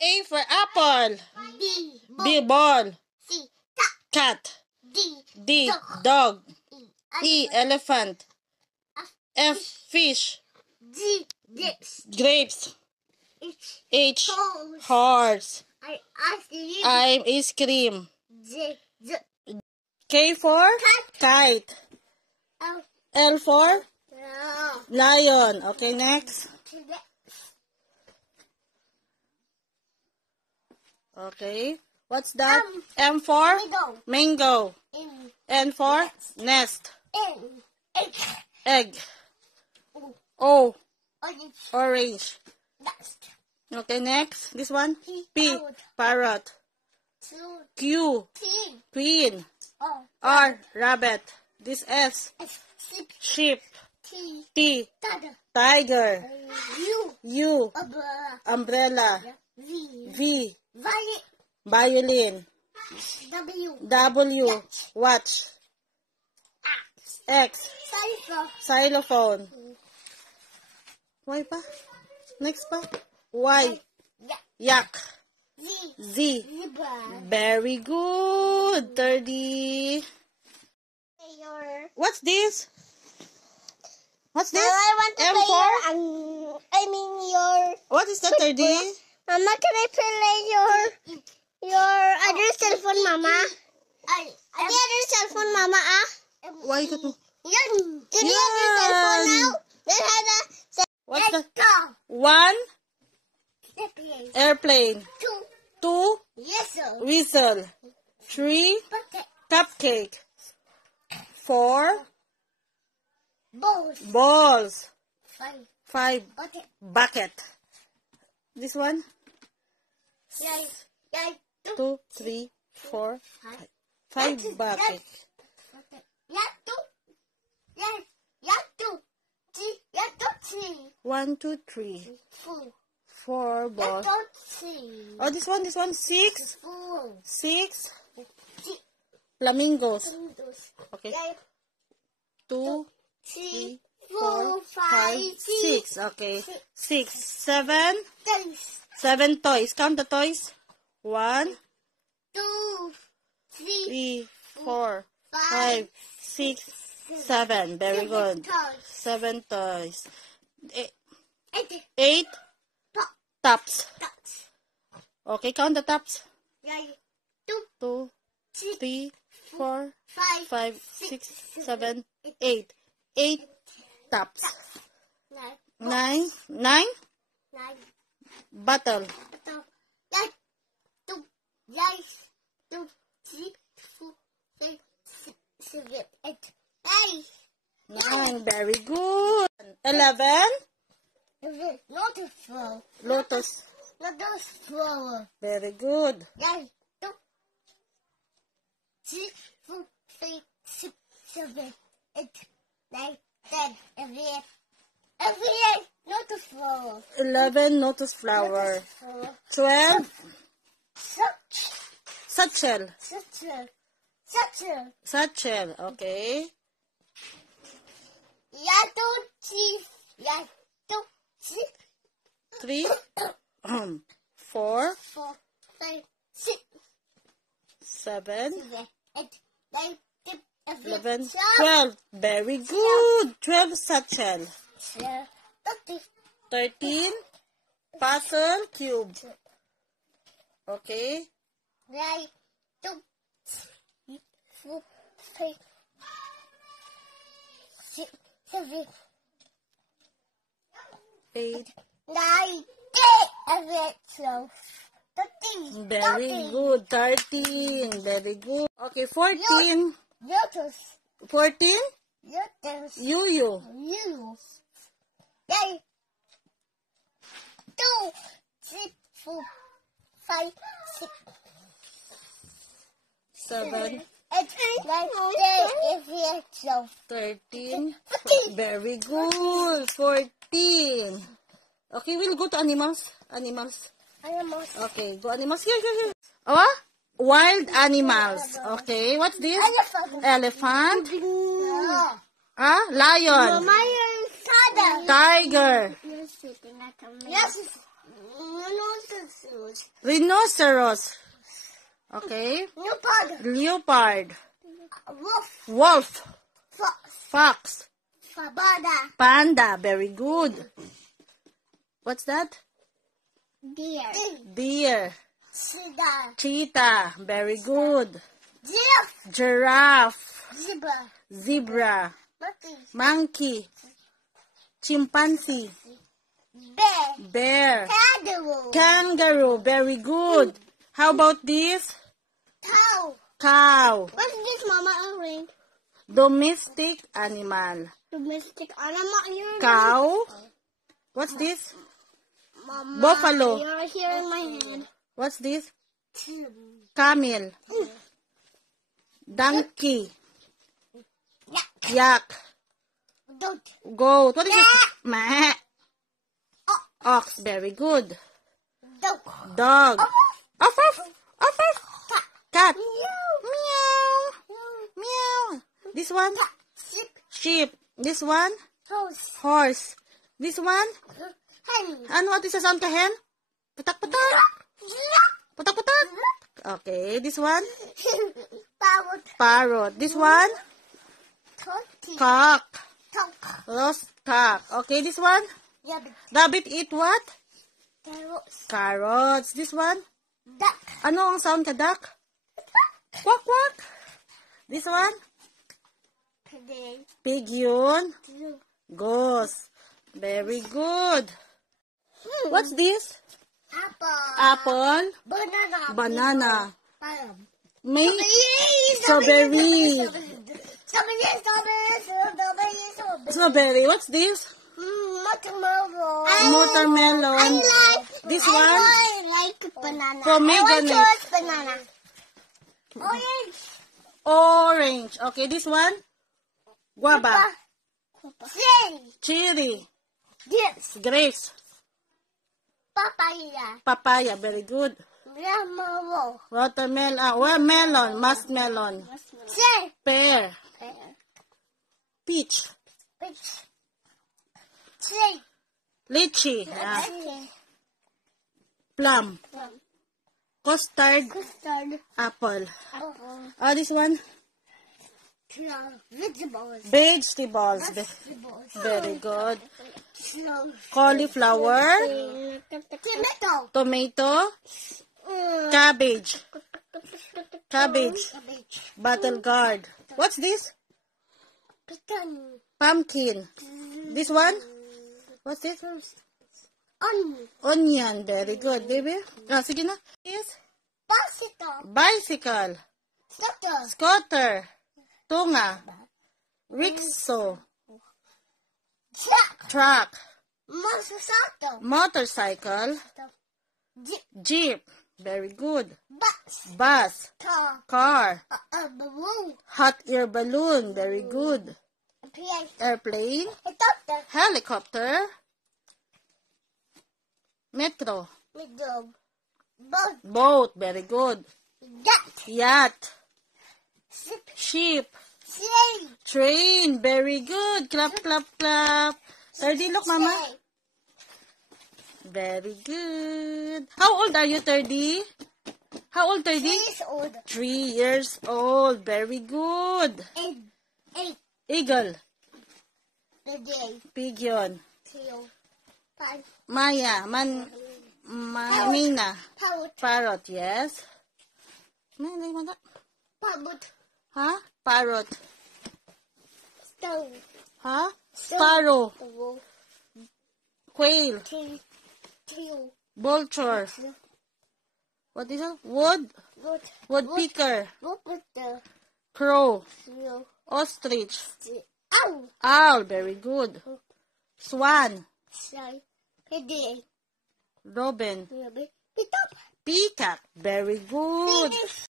A for apple. B, B, ball. C, Cat. D, dog. dog. E, elephant. F, fish. G, Grapes. H, horse. horse. I, Ice cream. J, K for kite. L for lion. Okay, next. Okay. What's that? M for mango. N for nest. Egg. O, orange. Okay, next. This one. P, parrot. Q, queen. R, rabbit. This S, sheep. T, tiger. U, umbrella. V, violin. W, watch. X, xylophone. Y pa? Next pa? Y, yak. Z, very good. 30. What's this? What's this? I want to M play for? your. What is that, 30? Mama, can I play your other cell phone, Mama? The other cell phone, Mama, Why ka to? Can you have your cell phone now? Then have a What's that? go. 1, Airplane. airplane. 2, Yes, sir. whistle. 3, cupcake. 4, balls. 5, bucket. This one? 2, 3, 4, 5 bucket. 1, 2, 3, 4 balls. Oh, this one, 6. 6 flamingos. Okay. 2, 3, 4, 5, 6. Okay. 6, 7 toys. Count the toys. 1, 3, 4, 5, 6, 7. Very good. 7 toys. 8 tops. Okay, count the tops. 2, 3, 4, 5, 6, 7, 8. 8 tops. 9 bottle. 9. Very good. 11 lotus. Flower. Very good. 1, 2, 3, 4, 5, 6, 7, 8, 9, 10. Every lotus flower. 11 lotus flower. 12 satchel. Satchel. Okay. 3 4 4, 5, 6, 7 8, 9, 10, 11 12. Very good. 12 satchel. 13 puzzle cube. Okay. 9, 2, 3, 4, 5, 6, 7, 8. 9, 10, 12, 13. Very good. 13. Very good. Okay, 14. Lotus. 14. Lotus. Yuyu. You. 9, 2, 3, 4, 5, 6, 7. 8, 9, 10, 11, 12. 13. Very good. 14. Okay, we'll go to animals. Animals. Okay, go animals. Here. Oh, wild animals. Okay, what's this? Elephant. Lion. Tiger. Yes. Rhinoceros. Okay. Leopard. Wolf. Fox. Panda. Very good. What's that? Deer. Cheetah. Very good. Giraffe. Zebra. Monkey. Chimpanzee. Bear. Kangaroo. Very good. How about this? Cow. What's this, Mama? Orange. Domestic animal. Domestic animal. Cow. What's this? Mama, Buffalo. You're here in my hand. What's this? Camel. Donkey. Yak. Goat. What is this? Meh. Ox. Very good. Dog. Off, off. Off, off. Cat. Meow. Meow. This one? Sheep. This one? Horse. This one? Ano, what is the sound ka hen? Putak-putak. Putak-putak. Okay, this one? Parrot. This one? Cock. Roast cock. Okay, this one? Rabbit eat what? Carrots. This one? Ano ang sound ka, duck? Quack, quack. This one? Pig yun. Goose. Very good. What's this? Apple. Banana. May strawberry. Strawberry. What's this? Watermelon. This one? Banana. Pomegranate. Banana. Orange. Okay, this one? Guava. Cherry. Yes. Grapes. Papaya. Papaya. Very good. Watermelon. Melon. Muskmelon. Pear. Peach. Lychee. Plum. Custard. Apple. This one? Vegetables. Very good. Cauliflower. Tomato. Cabbage. Battle gourd. What's this? Pumpkin. This one? What's this? Onion. Very good, baby. Sige na. Yes. Bicycle. Scooter. Tunga. Rickshaw. Truck. Motorcycle. Jeep. Very good. Bus. Car. Hot air balloon. Very good. Airplane. Helicopter. Metro. Boat. Very good. Yacht. Sheep. Train. Very good. Clap, clap, clap. Thirdy, look, Mama. Very good. How old are you, Thirdy? How old, Thirdy? 3 years old. Very good. Eagle. Pigeon. Maya. Mina. Parrot. Yes. Huh? Parrot. Huh? Sparrow. Quail. Vulture. What is it? Woodpecker. Crow. Ostrich. Owl. Very good. Swan. Robin. Peacock. Very good.